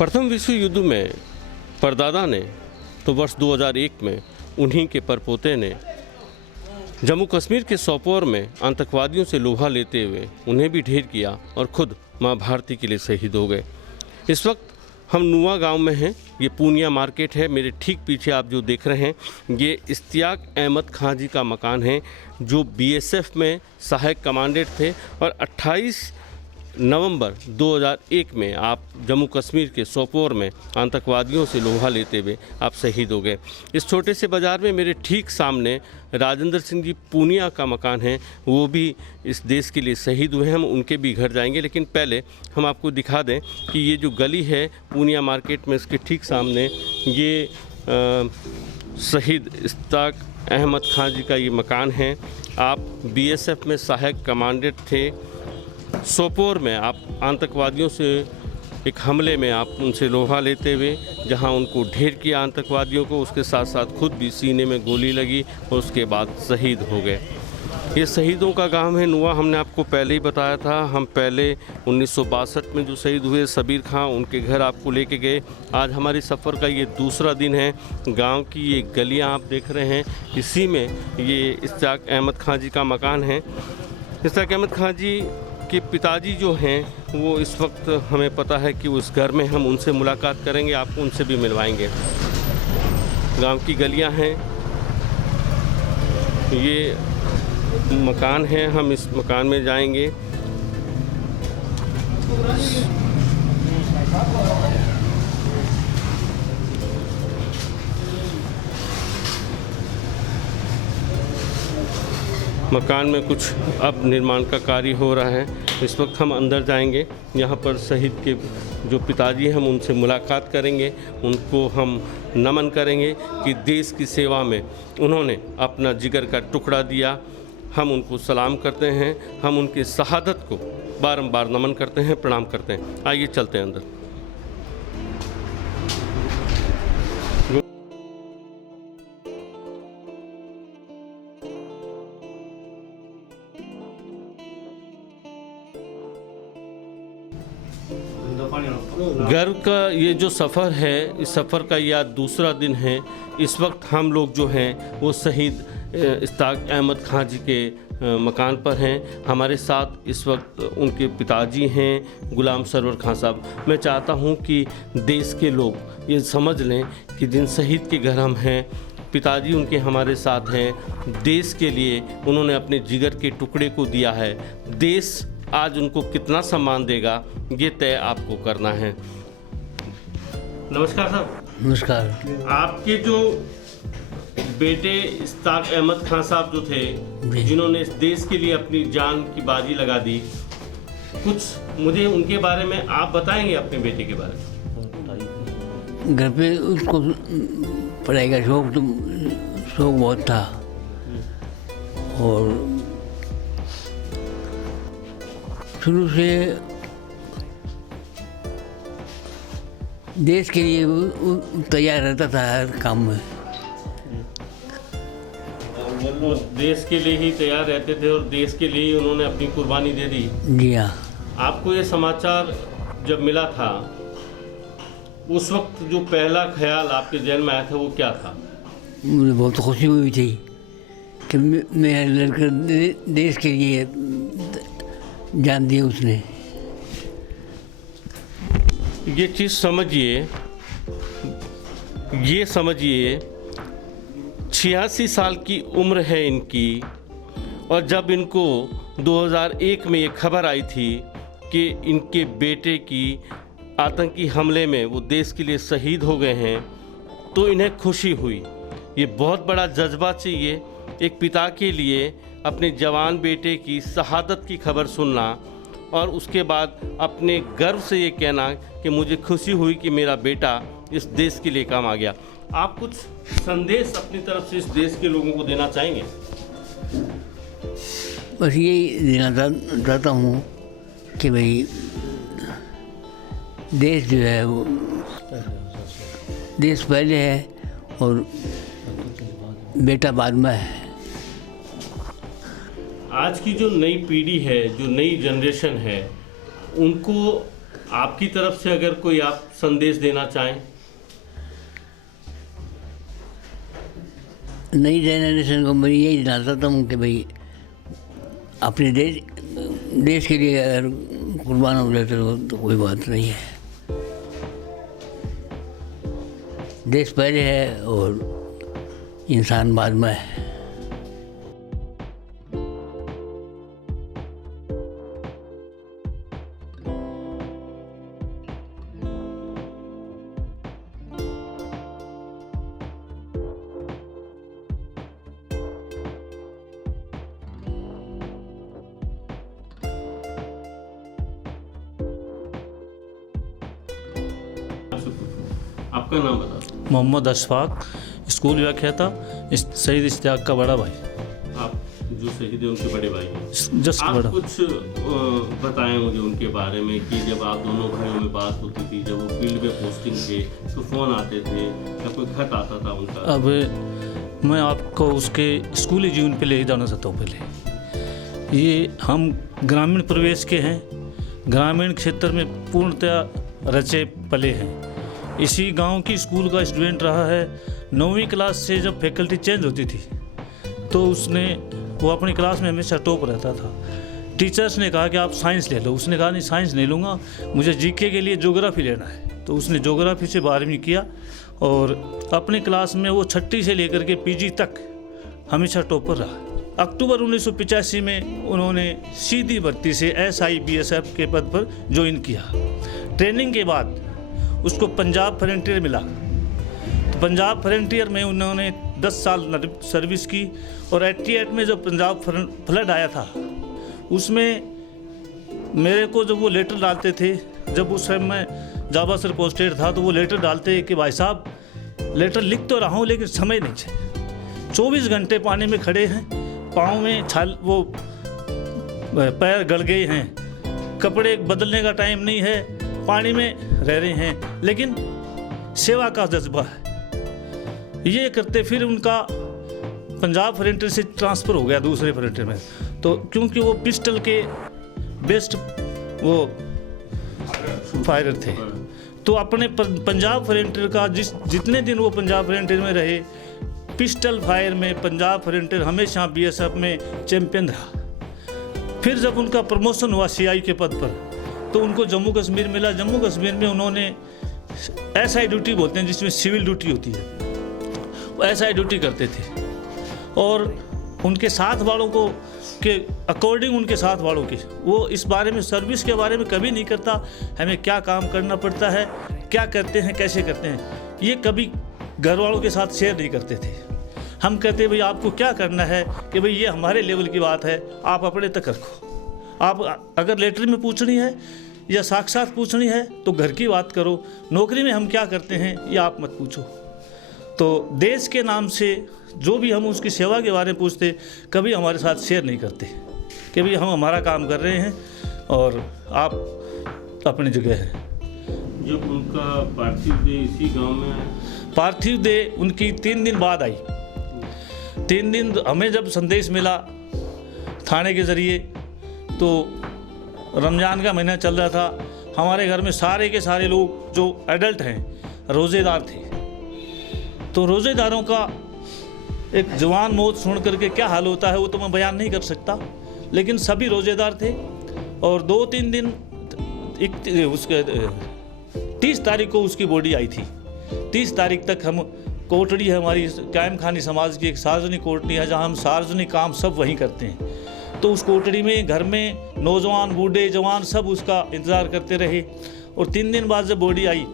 प्रथम विश्व युद्ध में परदादा ने तो वर्ष 2001 में उन्हीं के परपोते ने जम्मू कश्मीर के सोपोर में आतंकवादियों से लोहा लेते हुए उन्हें भी ढेर किया और खुद मां भारती के लिए शहीद हो गए। इस वक्त हम नुआ गांव में हैं। ये पूनिया मार्केट है। मेरे ठीक पीछे आप जो देख रहे हैं ये इश्तियाक अहमद खां जी का मकान है, जो बीएसएफ में सहायक कमांडेंट थे और 28 नवंबर 2001 में आप जम्मू कश्मीर के सोपोर में आतंकवादियों से लोहा लेते हुए आप शहीद हो गए। इस छोटे से बाज़ार में मेरे ठीक सामने राजेंद्र सिंह जी पूनिया का मकान है, वो भी इस देश के लिए शहीद हुए हैं। हम उनके भी घर जाएंगे, लेकिन पहले हम आपको दिखा दें कि ये जो गली है पूनिया मार्केट में, इसके ठीक सामने ये शहीद इश्तियाक अहमद खां जी का ये मकान है। आप बीएसएफ में सहायक कमांडेंट थे। सोपोर में आप आतंकवादियों से एक हमले में आप उनसे लोहा लेते हुए जहां उनको ढेर किया आतंकवादियों को, उसके साथ साथ खुद भी सीने में गोली लगी और उसके बाद शहीद हो गए। ये शहीदों का गांव है नुआ। हमने आपको पहले ही बताया था। हम पहले 1962 में जो शहीद हुए सबीर खां, उनके घर आपको लेके गए। आज हमारे सफ़र का ये दूसरा दिन है। गांव की ये गलियां आप देख रहे हैं, इसी में ये इश्तियाक अहमद खां जी का मकान है। इश्तियाक अहमद खां जी के पिताजी जो हैं वो इस वक्त हमें पता है कि उस घर में हम उनसे मुलाकात करेंगे, आपको उनसे भी मिलवाएंगे। गांव की गलियां हैं, ये मकान है, हम इस मकान में जाएंगे। मकान में कुछ अब निर्माण का कार्य हो रहा है। इस वक्त हम अंदर जाएंगे। यहाँ पर शहीद के जो पिताजी हैं हम उनसे मुलाकात करेंगे, उनको हम नमन करेंगे कि देश की सेवा में उन्होंने अपना जिगर का टुकड़ा दिया। हम उनको सलाम करते हैं, हम उनकी शहादत को बारंबार नमन करते हैं, प्रणाम करते हैं। आइए चलते हैं अंदर। घर का ये जो सफ़र है, इस सफ़र का यह दूसरा दिन है। इस वक्त हम लोग जो हैं वो शहीद इश्तियाक अहमद खां जी के मकान पर हैं। हमारे साथ इस वक्त उनके पिताजी हैं गुलाम सरवर खां साहब। मैं चाहता हूं कि देश के लोग ये समझ लें कि जिन शहीद के घर हम हैं, पिताजी उनके हमारे साथ हैं। देश के लिए उन्होंने अपने जिगर के टुकड़े को दिया है। देश आज उनको कितना सम्मान देगा ये तय आपको करना है। नमस्कार साहब। नमस्कार। आपके जो बेटे इश्तियाक अहमद खां साहब जो थे, जिन्होंने इस देश के लिए अपनी जान की बाजी लगा दी, कुछ मुझे उनके बारे में आप बताएंगे, अपने बेटे के बारे में? घर पे उसको पढ़ाई का शौक बहुत था और शुरू से देश के लिए वो तैयार रहता था हर काम में। वो देश के लिए ही तैयार रहते थे और देश के लिए ही उन्होंने अपनी कुर्बानी दे दी। जी हाँ। आपको ये समाचार जब मिला था, उस वक्त जो पहला ख्याल आपके जहन में आया था वो क्या था? मुझे बहुत खुशी हुई थी कि मेरा लड़का देश के लिए जान दी उसने। ये चीज़ समझिए, ये समझिए 86 साल की उम्र है इनकी, और जब इनको 2001 में ये खबर आई थी कि इनके बेटे की आतंकी हमले में वो देश के लिए शहीद हो गए हैं, तो इन्हें खुशी हुई। ये बहुत बड़ा जज्बा चाहिए एक पिता के लिए अपने जवान बेटे की शहादत की खबर सुनना और उसके बाद अपने गर्व से ये कहना कि मुझे खुशी हुई कि मेरा बेटा इस देश के लिए काम आ गया। आप कुछ संदेश अपनी तरफ से इस देश के लोगों को देना चाहेंगे? बस यही देना चाहता हूँ कि भाई देश जो है वो देश पहले है और बेटा बाद में है। आज की जो नई पीढ़ी है, जो नई जनरेशन है, उनको आपकी तरफ से अगर कोई आप संदेश देना चाहें? नई जनरेशन को मैं यही दिलाता हूँ कि भाई अपने देश के लिए अगर कुर्बान हो जाते हो तो कोई बात नहीं है। देश पहले है और इंसान बाद में है। आपका नाम बता दो। मोहम्मद अशफाक, स्कूल व्याख्याता, शहीद इश्तियाक का बड़ा भाई। आप जो शहीद है उनके बड़े भाई हैं। जस्ट आप बड़ा। कुछ बताएं मुझे उनके बारे में कि जब आप दोनों भाइयों में बात होती थी, जब वो फील्ड में पोस्टिंग थे तो फ़ोन आते थे या कोई खत आता था उनका? अब मैं आपको उसके स्कूली जीवन पे ले जाना चाहता हूँ। पहले ये हम ग्रामीण प्रवेश के हैं, ग्रामीण क्षेत्र में पूर्णतया रचे पले हैं। इसी गांव की स्कूल का स्टूडेंट रहा है। 9वीं क्लास से जब फैकल्टी चेंज होती थी तो वो अपनी क्लास में हमेशा टॉप रहता था। टीचर्स ने कहा कि आप साइंस ले लो, उसने कहा नहीं साइंस नहीं लूँगा, मुझे जीके के लिए ज्योग्राफी लेना है। तो उसने ज्योग्राफी से 12वीं किया और अपनी क्लास में वो 6ठी से लेकर के पीजी तक हमेशा टॉपर रहा। अक्टूबर 1985 में उन्होंने सीधी भर्ती से SI-BSF के पद पर ज्वाइन किया। ट्रेनिंग के बाद उसको पंजाब फ्रंटियर मिला। तो पंजाब फ्रंटियर में उन्होंने 10 साल सर्विस की और 88 में जब पंजाब फ्लड आया था उसमें मेरे को जब वो लेटर डालते थे, जब उस समय मैं जावा सर पोस्टेड था, तो वो लेटर डालते कि भाई साहब लेटर लिख तो रहा हूँ लेकिन समय नहीं है। 24 घंटे पानी में खड़े हैं, पाँव में छाल वो पैर गड़ गए हैं, कपड़े बदलने का टाइम नहीं है, पानी में रह रहे हैं, लेकिन सेवा का जज्बा है। ये करते फिर उनका पंजाब फ्रंटियर से ट्रांसफ़र हो गया दूसरे फ्रंटियर में। तो क्योंकि वो पिस्टल के बेस्ट वो फायरर थे, तो अपने पंजाब फ्रंटियर का जितने दिन वो पंजाब फ्रंटियर में रहे, पिस्टल फायर में पंजाब फ्रंटियर हमेशा BSF में चैंपियन रहा। फिर जब उनका प्रमोशन हुआ CI के पद पर तो उनको जम्मू कश्मीर मिला। जम्मू कश्मीर में उन्होंने SI ड्यूटी बोलते हैं जिसमें सिविल ड्यूटी होती है, वो SI ड्यूटी करते थे और उनके साथ वालों को के अकॉर्डिंग उनके साथ वालों के वो इस बारे में सर्विस के बारे में कभी नहीं करता, हमें क्या काम करना पड़ता है, क्या करते हैं, कैसे करते हैं, ये कभी घर वालों के साथ शेयर नहीं करते थे। हम कहते भाई आपको क्या करना है कि भाई ये हमारे लेवल की बात है, आप अपने तक रखो। आप अगर लेटर में पूछनी है या साक्षात पूछनी है तो घर की बात करो, नौकरी में हम क्या करते हैं ये आप मत पूछो। तो देश के नाम से जो भी हम उसकी सेवा के बारे में पूछते, कभी हमारे साथ शेयर नहीं करते कि भाई हम हमारा काम कर रहे हैं और आप अपनी जगह हैं। जब उनका पार्थिव देह इसी गांव में आया? पार्थिव देह उनकी 3 दिन बाद आई। 3 दिन हमें जब संदेश मिला थाने के ज़रिए, तो रमज़ान का महीना चल रहा था। हमारे घर में सारे के सारे लोग जो एडल्ट हैं रोज़ेदार थे। तो रोज़ेदारों का एक जवान मौत सुन करके क्या हाल होता है वो तो मैं बयान नहीं कर सकता, लेकिन सभी रोज़ेदार थे। और 2-3 दिन उसके 30 तारीख को उसकी बॉडी आई थी। 30 तारीख तक हम कोटड़ी है हमारी कायम खानी समाज की, एक सार्वजनिक कोटड़ी है जहाँ हम सार्वजनिक काम सब वहीं करते हैं। तो उस कोटड़ी में घर में नौजवान बूढ़े जवान सब उसका इंतज़ार करते रहे। और 3 दिन बाद जब बॉडी आई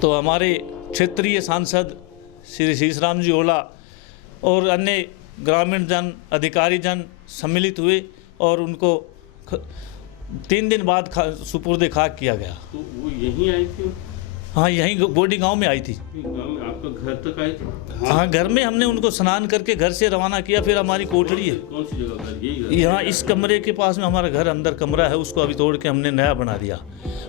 तो हमारे क्षेत्रीय सांसद श्री शीशराम जी ओला और अन्य ग्रामीण जन अधिकारी जन सम्मिलित हुए और उनको 3 दिन बाद सुपुर्द खाक किया गया। तो वो यहीं आई थी? हाँ, यहीं बॉडी गांव में आई थी। गांव में आपका घर तक आई थी? हाँ, घर में हमने उनको स्नान करके घर से रवाना किया। फिर हमारी कोठड़ी है, कौन सी जगह घर? यही घर? यहाँ इस कमरे के पास में हमारा घर, अंदर कमरा है, उसको अभी तोड़ के हमने नया बना दिया।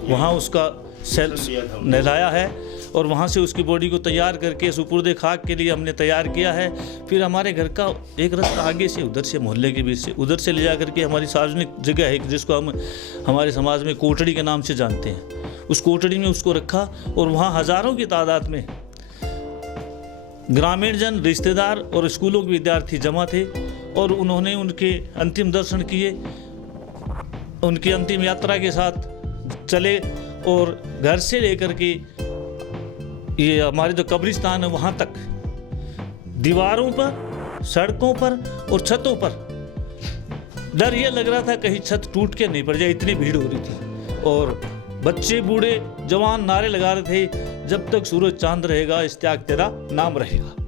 वहाँ उसका नहलाया है और वहाँ से उसकी बॉडी को तैयार करके सुपुर्दे खाक के लिए हमने तैयार किया है। फिर हमारे घर का एक रास्ता आगे से, उधर से मोहल्ले के बीच से, उधर से ले जा करके हमारी सार्वजनिक जगह है जिसको हम हमारे समाज में कोठड़ी के नाम से जानते हैं, उस कोठड़ी में उसको रखा और वहाँ हज़ारों की तादाद में ग्रामीण जन, रिश्तेदार और स्कूलों के विद्यार्थी जमा थे और उन्होंने उनके अंतिम दर्शन किए, उनकी अंतिम यात्रा के साथ चले और घर से लेकर के ये हमारे जो कब्रिस्तान है वहाँ तक दीवारों पर, सड़कों पर और छतों पर डर ये लग रहा था कहीं छत टूट के नहीं पड़ जाए, इतनी भीड़ हो रही थी। और बच्चे बूढ़े जवान नारे लगा रहे थे, जब तक सूरज चांद रहेगा इश्तियाक तेरा नाम रहेगा।